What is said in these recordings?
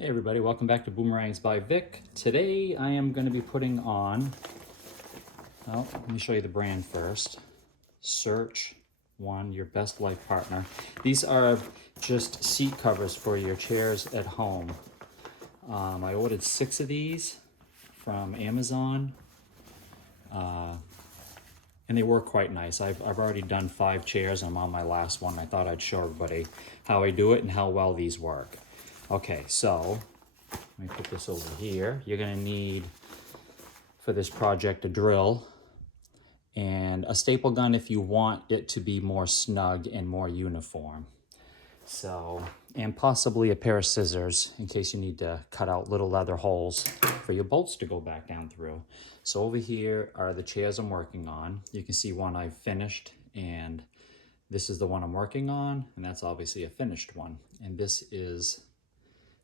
Hey everybody, welcome back to Boomerangs by Vic. Today I am going to be putting on, well, let me show you the brand first. SearchI, your best life partner. These are just seat covers for your chairs at home. I ordered 6 of these from Amazon, and they work quite nice. I've already done 5 chairs. I'm on my last one. I thought I'd show everybody how I do it and how well these work. Okay, so let me put this over here. You're gonna need, for this project, a drill and a staple gun if you want it to be more snug and more uniform. So, and possibly a pair of scissors in case you need to cut out little leather holes for your bolts to go back down through. So over here are the chairs I'm working on. You can see one I've finished, and this is the one I'm working on, and that's obviously a finished one. And this is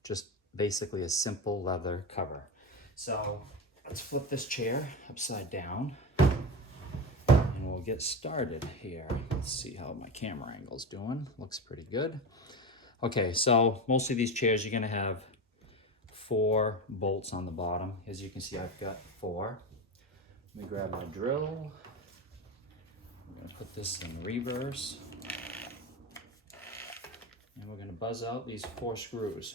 just basically a simple leather cover. So let's flip this chair upside down and we'll get started here. Let's see how my camera angle's doing. Looks pretty good. Okay, so most of these chairs you're gonna have 4 bolts on the bottom. As you can see, I've got 4. Let me grab my drill. I'm gonna put this in reverse. And we're going to buzz out these 4 screws.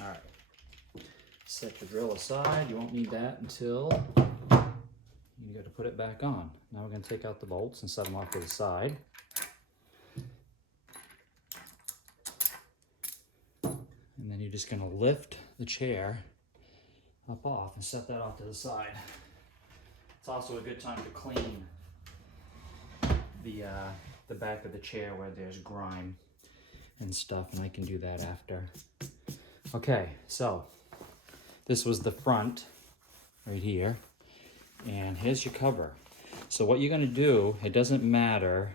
All right. Set the drill aside. You won't need that until you got to put it back on. Now we're going to take out the bolts and set them off to the side. And then you're just going to lift the chair up off and set that off to the side. It's also a good time to clean the back of the chair where there's grime and stuff, and I can do that after. Okay, so this was the front right here, and here's your cover. So what you're going to do, it doesn't matter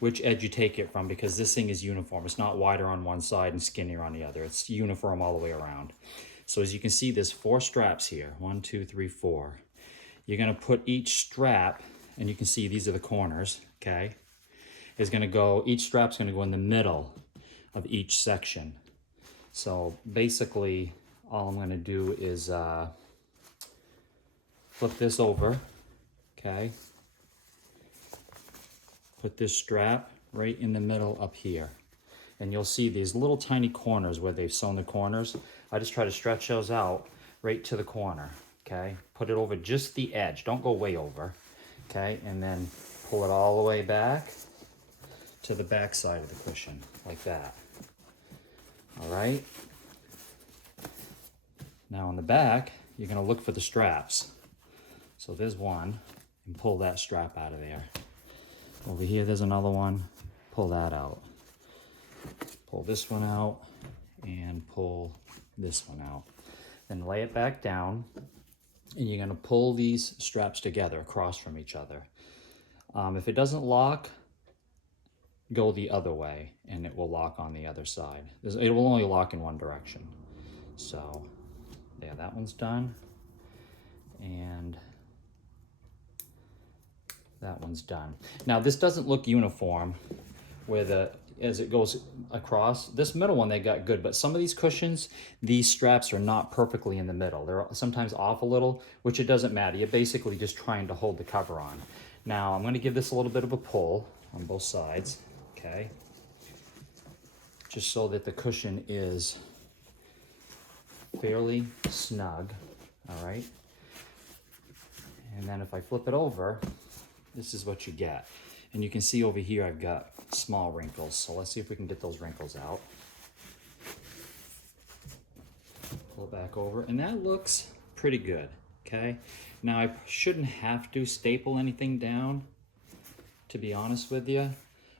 which edge you take it from, because this thing is uniform. It's not wider on one side and skinnier on the other. It's uniform all the way around. So as you can see, there's 4 straps here. 1, 2, 3, 4. You're gonna put each strap, and you can see these are the corners, okay? Each strap's gonna go in the middle of each section. So basically, all I'm gonna do is flip this over, okay? Put this strap right in the middle up here. And you'll see these little tiny corners where they've sewn the corners. I just try to stretch those out right to the corner, okay? Put it over just the edge, don't go way over, okay? And then pull it all the way back to the back side of the cushion, like that. All right? Now on the back, you're gonna look for the straps. So there's one, and pull that strap out of there. Over here, there's another one. Pull that out. Pull this one out and pull this one out. Then lay it back down, and you're gonna pull these straps together across from each other. If it doesn't lock, go the other way and it will lock on the other side. It will only lock in one direction. So there, that one's done. And that one's done. Now this doesn't look uniform as it goes across. This middle one they got good, but some of these cushions, these straps are not perfectly in the middle. They're sometimes off a little, which it doesn't matter. You're basically just trying to hold the cover on. Now I'm going to give this a little bit of a pull on both sides, okay? Just so that the cushion is fairly snug, all right? And then if I flip it over, this is what you get. And you can see over here I've got small wrinkles. So let's see if we can get those wrinkles out. Pull it back over, and that looks pretty good, okay? Now I shouldn't have to staple anything down, to be honest with you,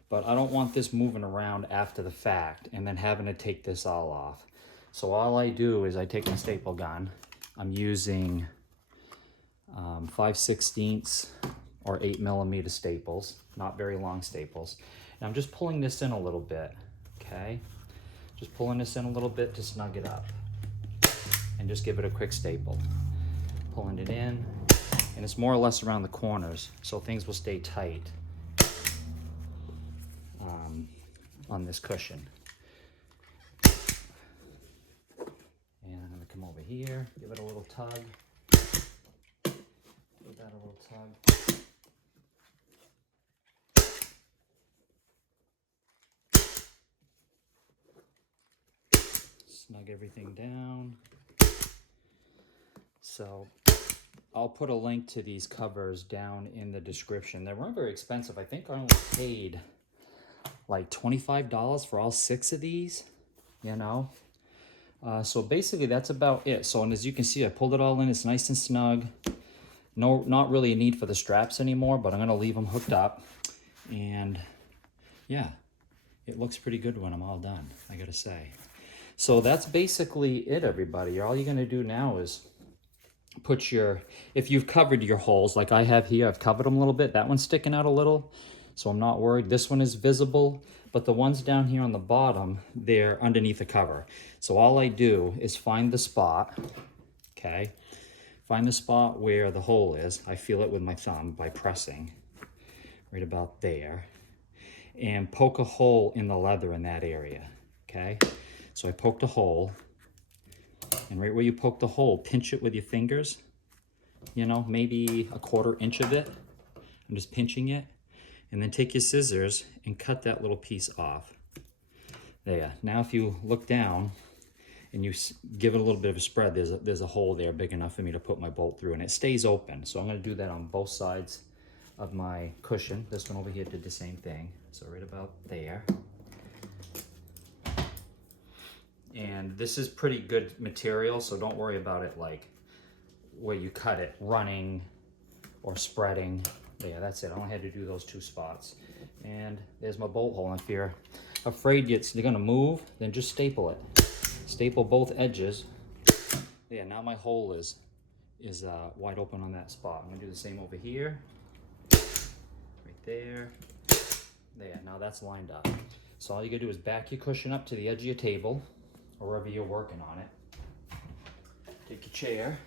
but I don't want this moving around after the fact and then having to take this all off. So all I do is I take my staple gun. I'm using 5/16 or 8mm staples, not very long staples. And I'm just pulling this in a little bit, okay? Just pulling this in a little bit to snug it up. And just give it a quick staple. Pulling it in, and it's more or less around the corners, so things will stay tight on this cushion. And I'm gonna come over here, give it a little tug. Give that a little tug. Snug everything down. So I'll put a link to these covers down in the description. They weren't very expensive. I think I only paid like $25 for all 6 of these, you know. So basically that's about it. So, and as you can see, I pulled it all in. It's nice and snug. No, not really a need for the straps anymore, but I'm gonna leave them hooked up. And yeah, it looks pretty good when I'm all done, I gotta say. So that's basically it, everybody. All you're gonna do now is put your, if you've covered your holes like I have here, I've covered them a little bit. That one's sticking out a little, so I'm not worried. This one is visible, but the ones down here on the bottom, they're underneath the cover. So all I do is find the spot, okay? Find the spot where the hole is. I feel it with my thumb by pressing right about there, and poke a hole in the leather in that area, okay? So I poked a hole, and right where you poke the hole, pinch it with your fingers, you know, maybe a 1/4 inch of it. I'm just pinching it. And then take your scissors and cut that little piece off. There. Now if you look down and you give it a little bit of a spread, there's a hole there big enough for me to put my bolt through, and it stays open. So I'm going to do that on both sides of my cushion. This one over here did the same thing. So right about there. And this is pretty good material, so don't worry about it like where you cut it running or spreading. Yeah, that's it. I only had to do those 2 spots. And there's my bolt hole. If you're afraid they're gonna move, then just staple it. Staple both edges. Yeah, now my hole is wide open on that spot. I'm gonna do the same over here. Right there. There, now that's lined up. So all you gotta do is back your cushion up to the edge of your table, or wherever you're working on it. Take your chair,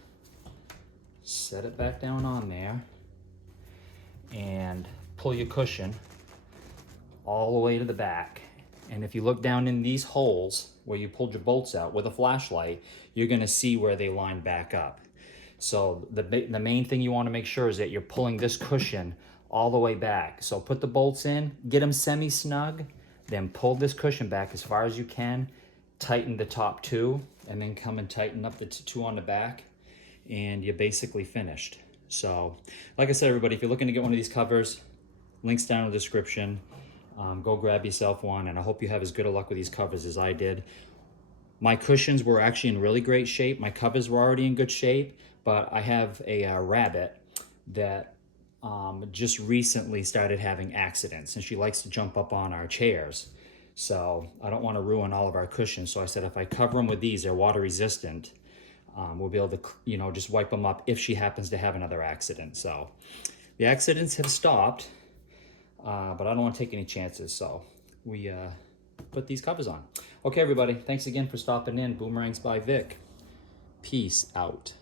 set it back down on there, and pull your cushion all the way to the back. And if you look down in these holes where you pulled your bolts out with a flashlight, you're gonna see where they line back up. So the main thing you wanna make sure is that you're pulling this cushion all the way back. So put the bolts in, get them semi-snug, then pull this cushion back as far as you can, tighten the top 2, and then come and tighten up the 2 on the back, and you're basically finished. So, like I said, everybody, if you're looking to get one of these covers, links down in the description. Go grab yourself one, and I hope you have as good a luck with these covers as I did. My cushions were actually in really great shape. My covers were already in good shape, but I have a rabbit that just recently started having accidents, and she likes to jump up on our chairs. So I don't want to ruin all of our cushions. So I said, if I cover them with these, they're water resistant. We'll be able to, you know, just wipe them up if she happens to have another accident. So the accidents have stopped, but I don't want to take any chances. So we put these covers on. Okay, everybody, thanks again for stopping in. Boomerangs by Vic. Peace out.